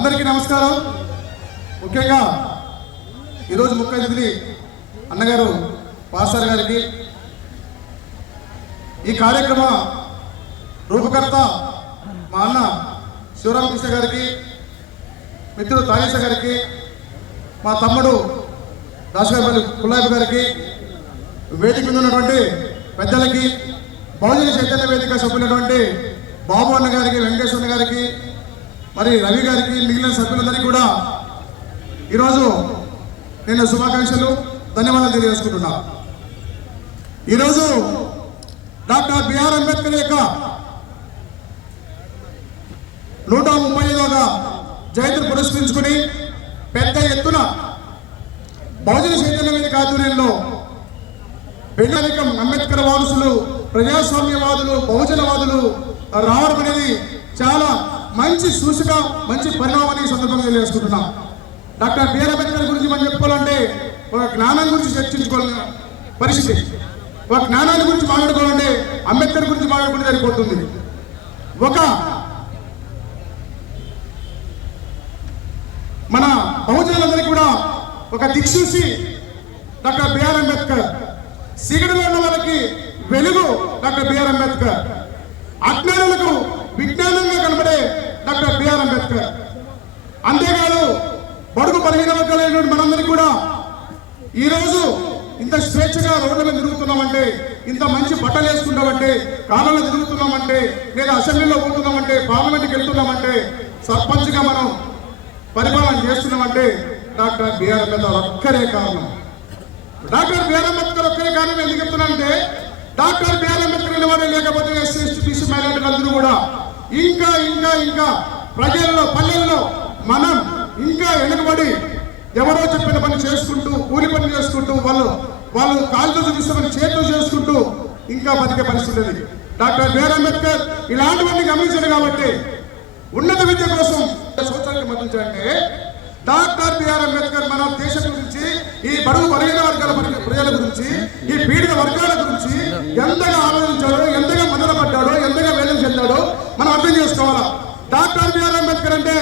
అందరికీ నమస్కారం. ముఖ్యంగా ఈరోజు ముఖ్య అతిథి అన్నగారు పాస్టర్ గారికి, ఈ కార్యక్రమ రూపకర్త మా అన్న శివరామకృష్ణ గారికి, మిత్రుడు తాగేశ గారికి, మా తమ్ముడు దాసగారి కుల్లాయప్ప గారికి, వేదిక మీద ఉన్నటువంటి పెద్దలకి, బహుజన చైతన్య వేదిక సభ్యులైనటువంటి బాబు అన్న గారికి, వెంకటేశ్వర గారికి, మరి రవి గారికి, మిగిలిన సభ్యులందరికీ కూడా ఈరోజు నేను శుభాకాంక్షలు, ధన్యవాదాలు తెలియజేసుకుంటున్నా. ఈరోజు డాక్టర్ బిఆర్ అంబేద్కర్ యొక్క 135వ జయంతిని పురస్కరించుకుని పెద్ద ఎత్తున బహుజన చైతన్య వేదిక ఆధ్వర్యంలో బెంగాలికం అంబేద్కర్ వారసులు, ప్రజాస్వామ్యవాదులు, బహుజనవాదులు రావడం అనేది చాలా మంచి సూచిక, మంచి పరిణామాన్ని సందర్భంగా తెలియజేసుకుంటున్నాం. డాక్టర్ బిఆర్ అంబేద్కర్ గురించి మనం చెప్పుకోవాలంటే ఒక జ్ఞానం గురించి చర్చించుకోవాలని పరిస్థితి, ఒక జ్ఞానాన్ని గురించి మాట్లాడుకోవాలంటే అంబేద్కర్ గురించి మాట్లాడుకుంటే సరిపోతుంది. ఒక మన బహుజనులందరికీ కూడా ఒక దిక్సూచి డాక్టర్ బిఆర్ అంబేద్కర్. సీకటిలో ఉన్న వాళ్ళకి వెలుగు డాక్టర్ బిఆర్ అంబేద్కర్. అజ్ఞానులకు విజ్ఞానంగా కనబడే డాక్టర్ బిఆర్ అంబేద్కర్. అంతేకాదు బడుగు బలహీన వర్గాలైనటువంటి మనందరికీ కూడా ఈరోజు ఇంత స్వేచ్ఛగా రోడ్ల మీద తిరుగుతున్నామంటే, ఇంత మంచి బట్టలు వేసుకుంటామంటే, కాలంలో తిరుగుతున్నామంటే, లేదా అసెంబ్లీలో పోతున్నామంటే, పార్లమెంట్కి వెళ్తున్నామంటే, సర్పంచ్గా మనం పరిపాలన చేస్తున్నామంటే డాక్టర్ బిఆర్ అంబేద్కర్ ఒక్కరే కారణం. డాక్టర్ బిఆర్ అంబేద్కర్ ఒక్కరే కారణం ఎందుకు చెప్తున్నానంటే, డాక్టర్ బిఆర్ అంబేద్కర్ అనేవాడే లేకపోతే ఎస్సీ ఎస్టీ బీసీ మైనారిటీలందరూ కూడా ఇంకా ఇంకా ఇంకా ప్రజల్లో, పల్లెల్లో మనం ఇంకా వెనుకబడి ఎవరో చెప్పిన పని చేసుకుంటూ, కూలి పని చేసుకుంటూ, వాళ్ళు కాళ్ళతో చూపిస్తామని చేతులు చేసుకుంటూ ఇంకా బతికే పరిస్థితి ఉంది. డాక్టర్ బిఆర్ అంబేద్కర్ ఇలాంటివన్నీ గమనించాడు కాబట్టి ఉన్నత విద్య కోసం సంవత్సరానికి మద్దతించాలంటే డాక్టర్ బిఆర్ అంబేద్కర్ మన దేశం గురించి, ఈ బడుగు బలహీన వర్గాల ప్రజల గురించి, ఈ పీడిత వర్గాల గురించి ఎంతగా ఆలోచించాడో, ఎంతగా మదనపడ్డాడో, ఎంతగా వేదన చెందాడో మనం అర్థం చేసుకోవాలా. డాక్టర్ బిఆర్ అంబేద్కర్ అంటే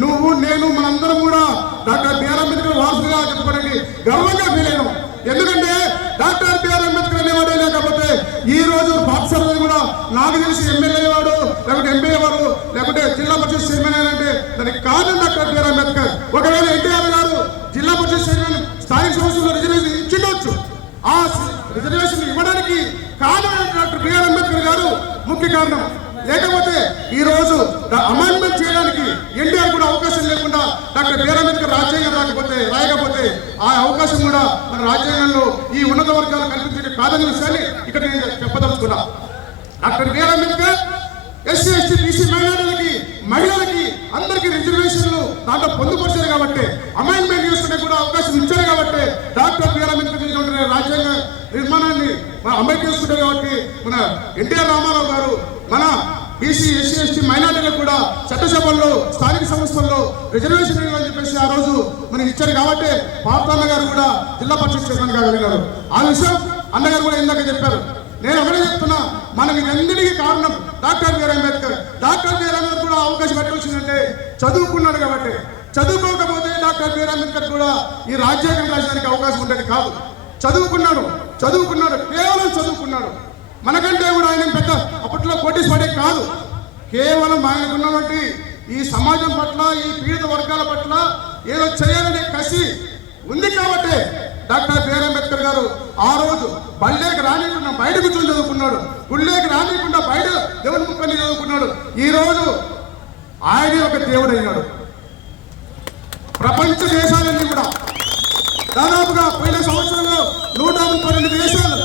నువ్వు, నేను, మనందరం కూడా డాక్టర్ బిఆర్ అంబేద్కర్ వారసుగా చెప్పుకోవడానికి గర్వంగా ఫీల్ అయినాం. ఎందుకంటే డాక్టర్ బిఆర్ అంబేద్కర్ అనేవాడే లేకపోతే ఈ రోజు పాఠశాలలో కూడా నాకు తెలిసి ఎమ్మెల్యే వాడు, లేకపోతే ఎంపీ వాడు, లేకపోతే జిల్లా పరిషత్ చైర్మన్ అంటే దానికి కారణం డాక్టర్ బిఆర్ అంబేద్కర్. ఒకవేళ ఎన్టీఆర్ గారు జిల్లా పరిషత్ చైర్మన్ స్థానిక సంస్థల్లో రిజర్వేషన్ ఇచ్చిండొచ్చు. ఆ రిజర్వేషన్ ఇవ్వడానికి కారణం డాక్టర్ బిఆర్ అంబేద్కర్ గారు ముఖ్య కారణం. లేకపోతే ఈ రోజు అమెండ్మెంట్ చేయడానికి ఎన్టీఆర్ కూడా అవకాశం లేకుండా డాక్టర్ బిఆర్ అంబేద్కర్ రాజ్యాంగం రాయకపోతే ఆ అవకాశం కూడా మన రాజ్యాంగంలో ఈ ఉన్నత వర్గాలు కల్పించే కాదని విషయాన్ని ఇక్కడ నేను చెప్పదలుచుకున్నా. Doctor BR Ambedkar SC ST BC మైనారిటీలకి, మహిళలకి అందరికీ రిజర్వేషన్లు దాంట్లో పొందుపరిచారు కాబట్టి, అమెండ్మెంట్ చేసుకునే కూడా అవకాశం ఇచ్చారు కాబట్టి డాక్టర్ బిఆర్ అంబేద్కర్ రాజ్యాంగ నిర్మాణాన్ని అమలు చేసుకుంటారు కాబట్టి మన ఎన్టీఆర్ రామారావు గారు మన బీసీ ఎస్సీ ఎస్టీ మైనారిటీలకు కూడా చట్టసభల్లో, స్థానిక సంస్థల్లో రిజర్వేషన్ అని చెప్పేసి ఆ రోజు మనకి ఇచ్చారు కాబట్టి పాపన్న గారు కూడా జిల్లా పరిషత్ చైర్మన్ గా వెళ్ళినారు. ఆ విషయం అన్నగారు కూడా ఇందాక చెప్పారు. నేను ఒకటే చెప్తున్నా, మనకి అందరికీ కారణం doctor BR Ambedkar. Doctor BR Ambedkar కూడా అవకాశం ఎట్లా వచ్చిందంటే చదువుకున్నాడు కాబట్టి. చదువుకోకపోతే డాక్టర్ బిఆర్ అంబేద్కర్ కూడా ఈ రాజ్యాంగం రాసడానికి అవకాశం ఉండేది కాదు. చదువుకున్నాడు, కేవలం చదువుకున్నాడు. మనకంటే కూడా ఆయన పెద్ద అప్పట్లో పోటీ పడే కాదు. కేవలం ఆయనకున్నటువంటి ఈ సమాజం పట్ల, ఈ పీడిత వర్గాల పట్ల ఏదో చేయాలనే కసి ఉంది కాబట్టి డాక్టర్ బిఆర్ అంబేద్కర్ గారు ఆ రోజు బళ్ళేకి రానికుండా బయట కూర్చొని చదువుకున్నాడు, గుళ్ళేకి రానికుండా బయట దేవుని ముక్కని చదువుకున్నాడు. ఈ రోజు ఆయనే ఒక దేవుడు అయినాడు. ప్రపంచ దేశాలన్నీ కూడా దాదాపుగా పోయిన సంవత్సరంలో 132 దేశాలు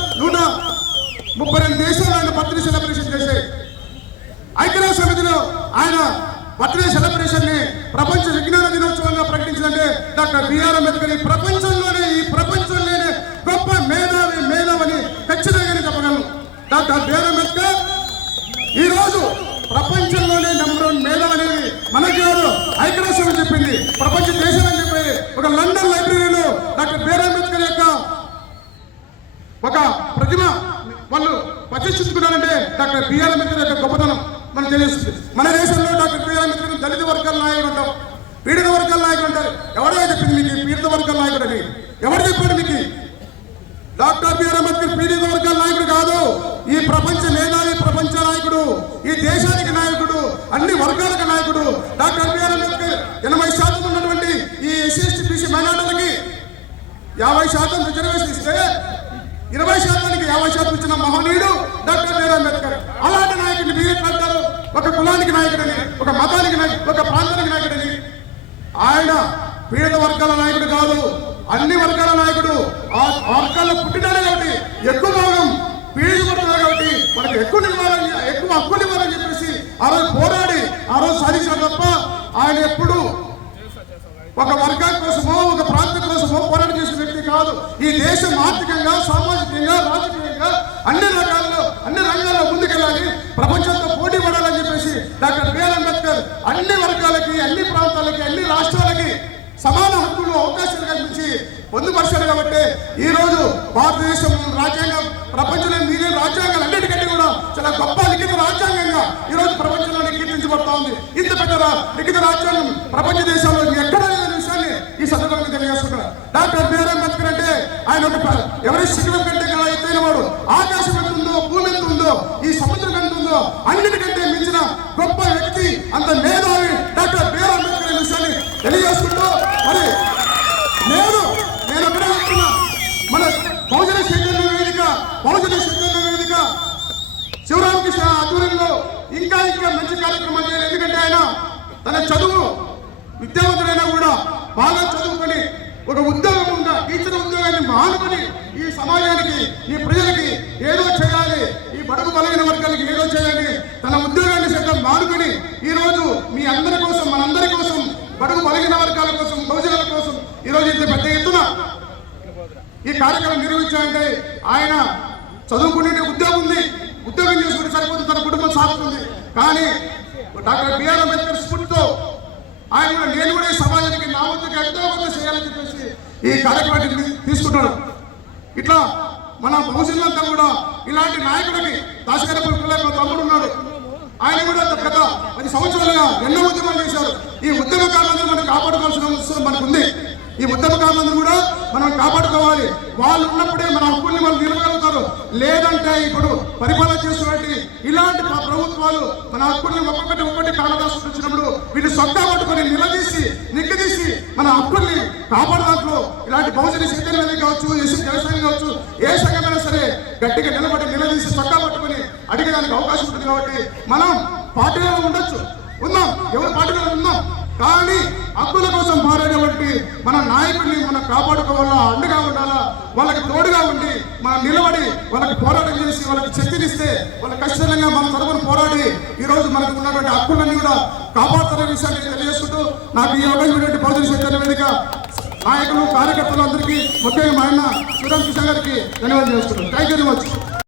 ఆయన బర్త్డే సెలబ్రేషన్ చేశాయి. ఐక్యరాజ్య సమితిలో ఆయన బర్త్డే సెలబ్రేషన్ ని ప్రపంచ విజ్ఞాన దినోత్సవంగా ప్రకటించిందంటే డాక్టర్ బిఆర్ అంబేద్కర్ ఈ ప్రపంచంలోనే గొప్ప మేధావని ఖచ్చితంగా చెప్పగలను. డాక్టర్ బిఆర్ అంబేద్కర్ ఈ రోజు ప్రపంచంలోనే నంబర్ 1 మేధావి అనేది మనకి ఐక్యరాజ్య సమితి చెప్పింది, ప్రపంచ దేశాలని చెప్పి ఒక లండన్ లైబ్రరీలో డాక్టర్ బిఆర్ అంబేద్కర్ యొక్క ఒక ప్రతిమ వాళ్ళు ప్రతిష్ఠించుకున్నారంటే డాక్టర్ బిఆర్ అంబేద్కర్ యొక్క గొప్పతనం మనకు తెలుస్తుంది. మన దేశంలో డాక్టర్ బిఆర్ అంబేద్కర్ దళిత వర్గాల నాయకుడు అంటాం, పీడిత వర్గాల నాయకుడు అంటారు. ఎవరో చెప్పింది మీకు పీడిత వర్గాల నాయకుడు అని? ఎవరు చెప్పాడు మీకు? డాక్టర్ బిఆర్ అంబేద్కర్ పీడిత వర్గాల నాయకుడు కాదు. ఈ ప్రపంచ మేధావి, ప్రపంచ నాయకుడు, ఈ దేశానికి నాయకుడు, అన్ని వర్గాలకు నాయకుడు. డాక్టర్ బిఆర్ అంబేద్కర్ 80% ఉన్నటువంటి ఈ ఎస్సీ బీసీ మైనార్టీలకి 50% రిజర్వేషన్ ఇస్తే 20%కి 50% ఇచ్చిన మహనీయుడు డాక్టర్ బిఆర్ అంబేద్కర్. అలాంటి నాయకుడిని మీరు అంటారు ఒక కులానికి నాయకుడని, ఒక మతానికి నాయకుడు, ఒక ప్రాంతానికి నాయకుడని. ఆయన పీడిత వర్గాల నాయకుడు కాదు, అన్ని వర్గాల నాయకుడు. ఆ వర్గాల్లో పుట్టినాడు కాబట్టి ఎక్కువ భాగం పీడితపడుతున్నారు కాబట్టి మనకు ఎక్కువ హక్కులు ఇవ్వాలని చెప్పేసి ఆ రోజు పోరాడి ఆ రోజు సాధించిన తప్ప ఆయన ఎప్పుడు ఒక వర్గం కోసమో ఒక ప్రాంతం కోసమో పోరాటం చేసిన వ్యక్తి కాదు. ఈ దేశం ఆర్థికంగా, సామాజికంగా, రాజకీయంగా అన్ని రంగాల్లో ముందుకెళ్ళాలి, ప్రపంచంతో పోటీ పడాలని చెప్పేసి డాక్టర్ బిఆర్ అంబేద్కర్ అన్ని వర్గాలకి, అన్ని ప్రాంతాలకి, అన్ని రాష్ట్రాలకి సమాన హక్కులు, అవకాశాలు కల్పించి పొందుపరిచారు. కాబట్టి ఈ రోజు భారతదేశం రాజ్యాంగం ప్రపంచంలో మిగిలిన రాజ్యాంగాలు అన్నిటికంటే కూడా చాలా గొప్ప లిఖిత రాజ్యాంగంగా ఈ రోజు ప్రపంచంలోనే కీర్తించబడతా ఉంది. ఇంత పెద్ద లిఖిత రాజ్యాంగం ప్రపంచ దేశాల్లో ఎక్కడ లేని విషయాన్ని ఈ సందర్భంగా తెలియజేసుకుంటారు. డాక్టర్ బిఆర్ అంబేద్కర్ అంటే ఆయన ఒక ఎవరెస్ట్ శిఖరం కంటే కూడా ఎత్తైన వాడు. ఆకాశం ఎంత ఉందో, భూమి ఎంత ఉందో, ఈ సముద్రం ఎంత ఉందో అన్నిటికంటే మించిన గొప్ప వ్యక్తి, అంత మేధావి డాక్టర్ బిఆర్ అంబేద్కర్ అనే విషయాన్ని తెలియజేసుకుంటూ మరి నేను ఒకటే చెప్తున్నా, మన బహుజన చైతన్య వేదిక శివరామకృష్ణ ఆధ్వర్యంలో ఇంకా మంచి కార్యక్రమాలు చేయాలి. ఎందుకంటే ఆయన తన చదువు విద్యావంతుడైనా కూడా బాగా చదువుకొని ఒక ఉద్యోగం టీచర్ ఉద్యోగాన్ని మానుకొని ఈ సమాజానికి, ఈ ప్రజలకి ఏదో చేయాలి, ఈ బడుగు బలైన వర్గానికి ఏదో చేయాలి, తన ఉద్యోగాన్ని సైతం మానుకొని ఈ రోజు మీ అందరి కోసం, మనందరి కోసం, బడుగు బలైన వర్గాల కోసం, బహుజనుల కోసం ఈరోజు ఇంత పెద్ద ఎత్తున ఈ కార్యక్రమం నిర్వహించాలంటే ఆయన చదువుకునే ఉద్యోగం చేసుకుంటే సరిపోతుంది, తన కుటుంబం సాగుతుంది. కానీ డాక్టర్ బిఆర్ అంబేద్కర్ స్ఫూర్తితో నేను కూడా ఈ సమాజానికి నా వంతుగా ఎంతో కొంత చేయాలని చెప్పేసి ఈ కార్యక్రమాన్ని తీసుకుంటాడు. ఇట్లా మన బహుజనులంతా కూడా ఇలాంటి నాయకుడికి దాశగారి తమ్ముడు ఉన్నాడు. ఆయన కూడా గత 10 సంవత్సరాలుగా ఎన్నో ఉద్యమాలు చేశారు. ఈ ఉద్యమకారులందరూ మనం కాపాడుకోవాల్సిన అవసరం మనకుంది. ఈ ఉద్యమకారులందరూ కూడా మనం కాపాడుకోవాలి. వాళ్ళు ఉన్నప్పుడే మన హక్కుల్ని వాళ్ళు నిలబడగలుగుతారు. లేదంటే ఇప్పుడు పరిపాలన చేస్తున్నట్టు ఇలాంటి ప్రభుత్వాలు మన హక్కుల్ని ఒక్కొక్కటి కాలదాసులు వచ్చినప్పుడు వీళ్ళు సొంత పట్టుకొని నిగ్గదీసి మన హక్కుల్ని కాపాడదాంట్లో ఇలాంటి బహుజన చైతన్యం కావచ్చు, ఎస్సీ జనసంఘం కావచ్చు, ఏ సంఘమైనా సరే గట్టిగా నిలదీసి సొంత పట్టుకొని అడిగేదానికి అవకాశం ఉంటుంది. కాబట్టి మనం పార్టీలో ఉండొచ్చు, ఉన్నాం, ఎవరి పార్టీలో ఉన్నాం, కానీ హక్కుల కోసం పోరాడేటువంటి మన నాయకుడిని మనం కాపాడుకోవాలా, అండగా ఉండాలా, వాళ్ళకి తోడుగా ఉండి మనం నిలబడి వాళ్ళకి పోరాటం చేసి వాళ్ళకి శక్తినిస్తే వాళ్ళకి ఖచ్చితంగా మన తరపున పోరాడి ఈ రోజు మనకు ఉన్నటువంటి హక్కులన్నీ కూడా కాపాడుతున్న విషయాన్ని తెలియజేసుకుంటూ నాకు ఈ అవకాశం బహుజన చైతన్య వేదిక నాయకులు, కార్యకర్తలు అందరికీ, ముఖ్యంగా మా ఆయన శ్రీరామ్ కృష్ణ గారికి ధన్యవాదాలు చేస్తున్నాను. Thank you very much.